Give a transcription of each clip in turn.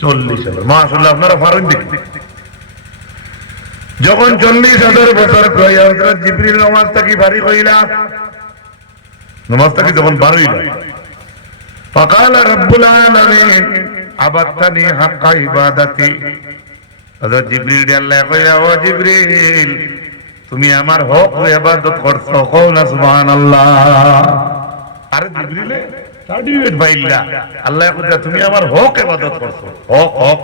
40,000 মাশাআল্লাহ আপনারা পারেন দেখি যখন 40,000 বছর কইয়া হযরত জিবরিল নামাজটা কি ভারী কইলা নামাজটা কি যখন ভারী হইলা فقال رب العالمين عبدتني حق عبادتي হযরত জিবরিল আল্লাহ কইয়া ও জিবরিল তুমি আমার হক ইবাদত করছো কও না সুবহানাল্লাহ আরে জিবরিলে সার্টিফিকেট পাইলা আল্লাহ কইয়া তুমি আমার হক ইবাদত করছো হক হক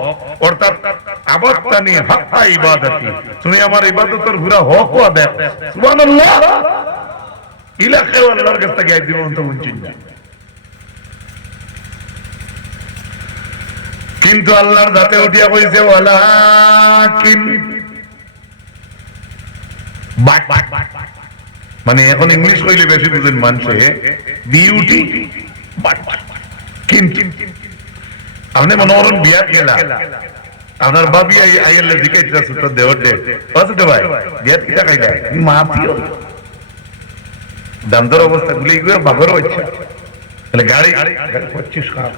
অর্থাৎ আবাদতানি হাক্কা ইবাদতি তুমি আমার ইবাদতের পুরা হক আদায় সুবহানাল্লাহ ইলাহে আল্লাহর কাছে থেকে আই দিমন তো বুঝিন না কিন্তু আল্লাহর দাতে উঠিয়া কইছে ওয়ালাকিন বাট মানে এখন ইংলিশ কইলে বেশি বুঝেন মানুষে বিউটি বাট কিন্তু আপনি মনে করেন বিয়া গেলা আপনার বাবি আইলে দিকাইতা সুতো দেওর দে কত ভাই বিয়া কিটা খাইলা মাফিও দামদর অবস্থা গুলি গিয়ে বাগর হচ্ছে তাহলে গাড়ি 25 খান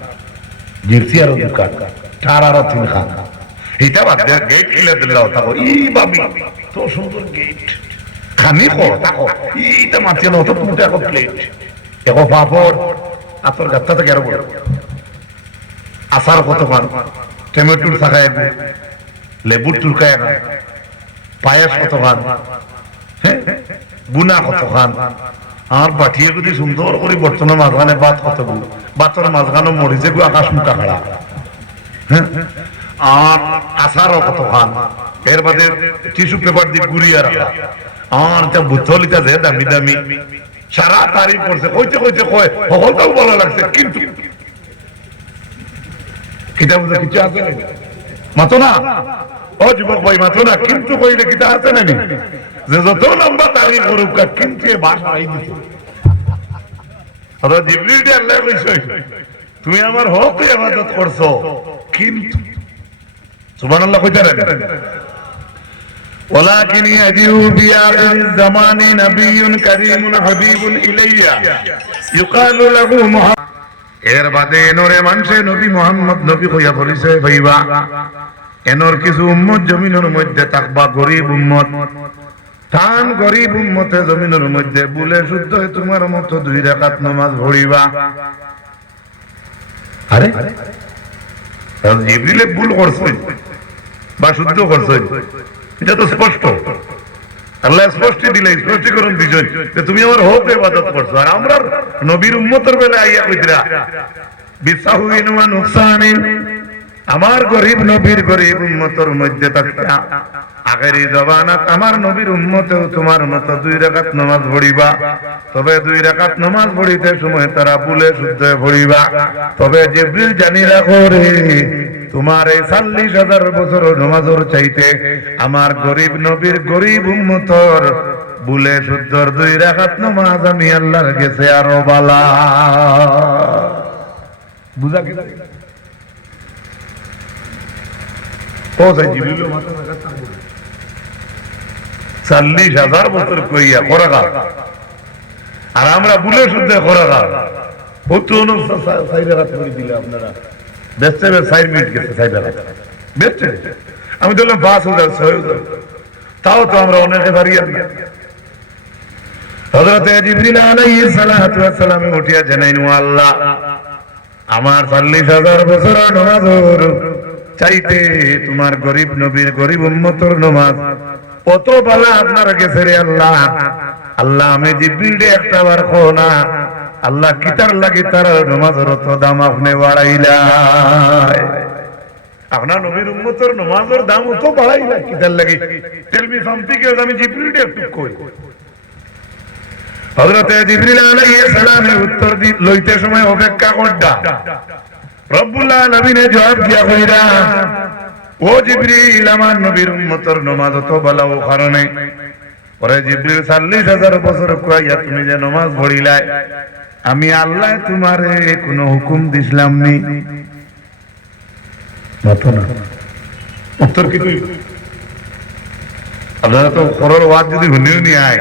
জিপসি আর দুকা চার আর তিন খান এটা বাদ দে গেট কিলে দিলাও তাকো ই বাবি তো সুন্দর গেট খানি কো তাকো ইটা মাটি না তো পুটা কো প্লেট দেখো পাপড় আতর গাত্তা থেকে আর বড় আসার কত খান টমেটোর সাকায় লেবুর তুরকায় খান পায়েস কত খান হ্যাঁ বুনা কত খান আর পাঠিয়ে যদি সুন্দর করে বর্তমানে মাঝখানে বাত কত বাতর মাঝখানে মরিচে গো আকাশ মুখা খাড়া হ্যাঁ আর আসারও কত খান এর বাদে টিস্যু পেপার দিয়ে গুড়িয়ে রাখা আর যা বুদ্ধলিতা যে দামি দামি সারা তারিখ করছে কইতে কইতে কয় সকলটাও ভালো লাগছে কিন্তু কিতা বুঝে কিছু আছে না মাতো না ও যুবক ভাই মাতো না কিন্তু কইলে কিতা আছে নাকি যে যত লম্বা তারিখ করুক কিন্তু এ বাস আই দিতে হযরত জিবরিল দিয়ে আল্লাহ কইছে তুমি আমার হক ইবাদত করছো কিন্তু সুবহানাল্লাহ কইতে রাখেন ولكن يجيء في آخر الزمان نبي كريم حبيب إلي يقال له محمد এর বাদে নরে মানুষে নবী মুহাম্মদ নবী হইয়া পরিচয় পাইবা এনর কিছু উম্মত জমিনের মধ্যে থাকবা গরিব উম্মত তান গরিব উম্মতে জমিনের মধ্যে বুলে শুদ্ধ তোমার মতো 2 রাকাত নামাজ পড়িবা আরে জিবরিল ভুল করছে বা শুদ্ধ করছে এটা তো স্পষ্ট আল্লাহ স্পষ্ট দিলে স্পষ্টীকরণ দিছে যে তুমি আমার হক ইবাদত করছো আর আমরা নবীর উম্মতের বেলা আইয়া কইতরা বিসাহুইন ওয়া নুকসানিন আমার গরিব নবীর গরিব উম্মতের মধ্যে থাকা আখেরি জবানাত আমার নবীর উম্মতেও তোমার মতো 2 রাকাত নামাজ পড়িবা তবে 2 রাকাত নামাজ পড়িতে সময় তারা ভুলে শুদ্ধ পড়িবা তবে জিবরিল জানি রাখো রে তোমার এই 40,000 বছর নামাজের চাইতে আমার গরিব নবীর গরিব উম্মতর ভুলে শুদ্ধর 2 রাকাত নামাজ আমি আল্লাহর কাছে আরো বালা বুঝা কি ও যাই জিবরিল মাথা লাগাতা 40,000 বছর কইয়া করাগার আর আমরা ভুলে শুদ্ধ করাগার প্রচুর সাইরা রাত করে দিলে আপনারা বেচতে 4 মিনিট গেছে সাইরা রাত বেচতে আমি বললাম 5,000 6,000 তাও তো আমরা অনেকে বাড়িয়ে দিই হযরত জিবরিল আলাইহিস সালাতু ওয়াস সালাম উঠিয়া জানাইন ও আল্লাহ আমার 40,000 বছর নামাজের চাইতে তোমার গরিব নবীর গরিব উম্মতের নামাজ কত ভালো আপনার কাছে রে আল্লাহ আল্লাহ আমি জিবরিল রে একটা বার কো না আল্লাহ কিতার লাগি তার নামাজের তো দাম আপনি বাড়াইলা আপনার নবীর উম্মতের নামাজের দাম তো বাড়াইলা কিতার লাগি টেল মি সামথিং এলস আমি জিবরিল রে একটু কই হযরত জিবরিল আলাইহিস সালামের উত্তর লইতে সময় অপেক্ষা করডা রব্বুল আলামিনের জবাব দিয়া কইরা ও জিবরিল আমার নবীর উম্মতের নামাজ তো ভালো কারণে পরে জিবরিল 40,000 বছর কইয়া তুমি যে নামাজ পড়িলাই আমি আল্লাহ তোমারে কোন হুকুম দিছিলাম নি মাতো না উত্তর কি তুই আপনারা তো করর ওয়াজ যদি হুনিও নি আয়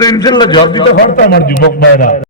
তো ইনশাআল্লাহ জবাব দিতে পারতো আমার যুবক ভাইরা